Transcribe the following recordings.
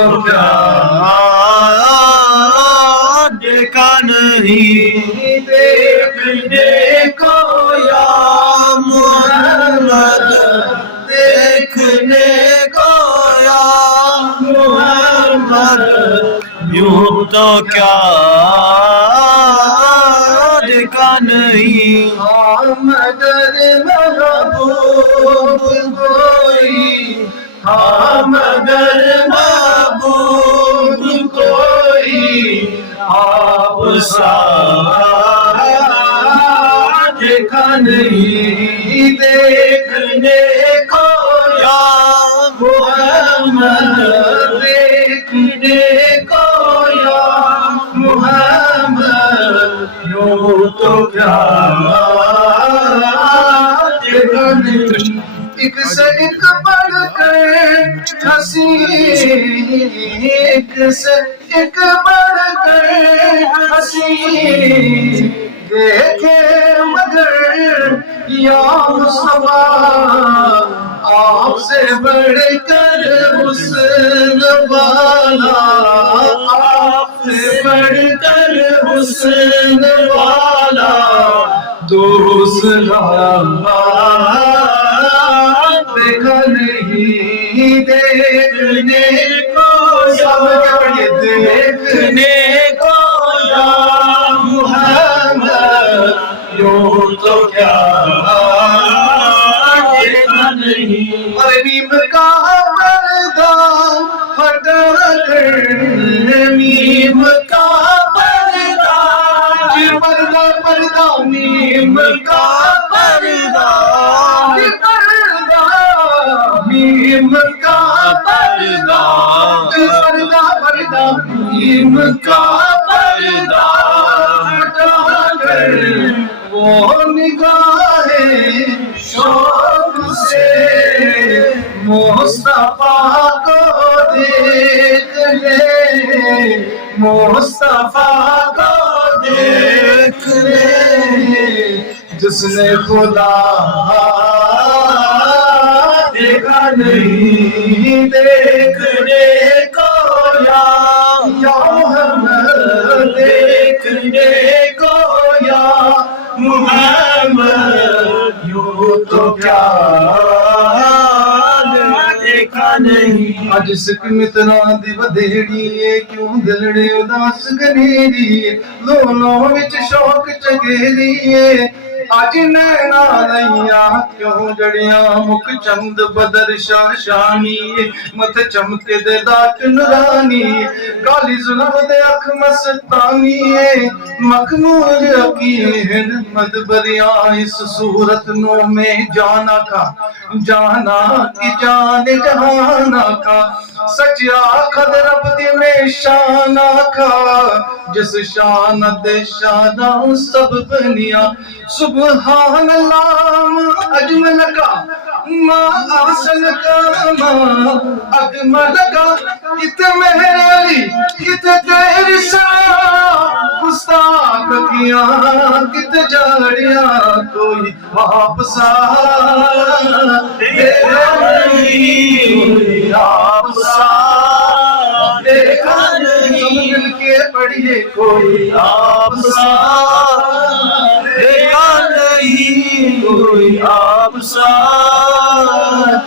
تو پیار دیکھا نہیں دیکھنے کو یا محمد دیکھنے کو یا محمد یوں تو کیا دیکھا نہیں مگر محبوب کوئی مگر محبوب کوئی آپ سا دیکھا نہیں دیکھنے کو یا محمد دیکھنے کو یا محمد یوں تو کیا دیکھا نہیں ایک سے ایک بڑھ کر ہنسی ایک سے ایک بڑھ کر ہنسی دیکھے مگر یا مصطفیٰ آپ سے بڑھ کر حسن والا آپ سے بڑھ کر حسن والا دوسرا دیکھا نہیں دیکھنے کو دیکھنے کو یا محمد یوں تو کیا دیکھا نہیں اور نیم کا پردہ ہٹا کر نیم کا پردہ پردہ پردہ نیم کا پردہ نیم کا پردہ پردہ پردہ نیم کا پردہ ہٹا کر وہ نگاہیں شوق سے مصطفیٰ کو دیکھ لے مصطفیٰ کو دیکھ لے جس نے خدا دیکھا نہیں دیکھنے کو یا محمد دیکھنے کو یا محمد یوں تو کیا دیکھا نہیں اج سکمتنا دی ودھیڑی کیوں دلڑے اداس گنیری دونوں وچ شوق چگیری اج نینا لئیاں کیوں جڑیاں مک چند بدر شاشانی مت چمکے دے داٹ نورانی کالی ظلم دے اکھ مستانی مخمور عقید مدبریاں اس صورت نو میں جانا کا جانا کی جان جہانا کا سچیا خد رب دی میں شانا کا جس شان دے شانہ سب بنیا سبحان اللہ اجمل کا ما احسن کا ما اجمل کا کت میرے علی کت تیری شان گستاخ کیا کت جاڑیاں کوئی آپ سا دیکھا نہیں کوئی آپ سا دیکھا نہیں سب مل کے پڑھیے کوئی آپ سا دیکھا نہیں کوئی آپ سا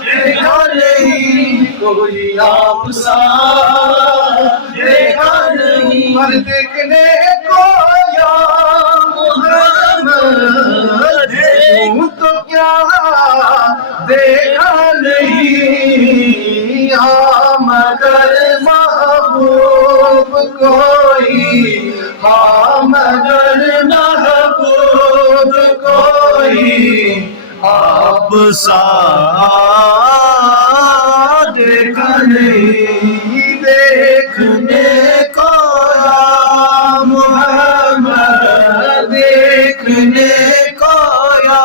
دیکھا نہیں کوئی آپ سا دیکھا نہیں پر دیکھنے کو یا محمد دیکھوں تو کیا دیکھا نہیں ہاں مگر محبوب کوئی ہاں مگر محبوب کوئی آپ سا دیکھا نہیں دیکھنے کو یا محمد دیکھنے کو یا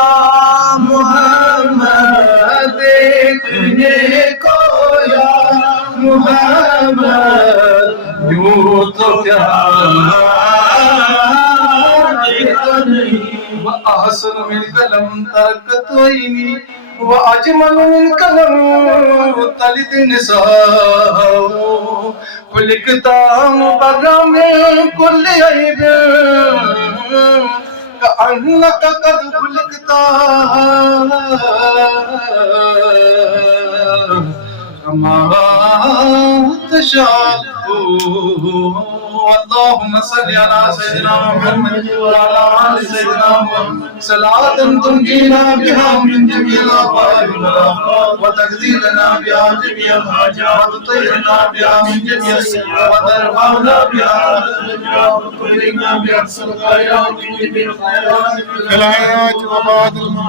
محمد دیکھنے کو یا محمد یوں تو کیا دیکھا نہیں وَأَحْسَنُ مِنْ قَلَمْ تَرَكَتْ عَيْنِي وأجمل منك لم تلد النساء خلقت مبرأ من كل عيب كأنك قد خلقت كما تشاء. اللهم صل على سيدنا محمد وعلى آل سيدنا محمد صلاة تنجينا بها من جميع الأهوال والآفات وتقضي لنا بها جميع الحاجات وتطهرنا بها من جميع السيئات وترفعنا بها على الدرجات وتكرمنا بأحسن الخيرات من جميع الخيرات في الحياة وبعد الموت.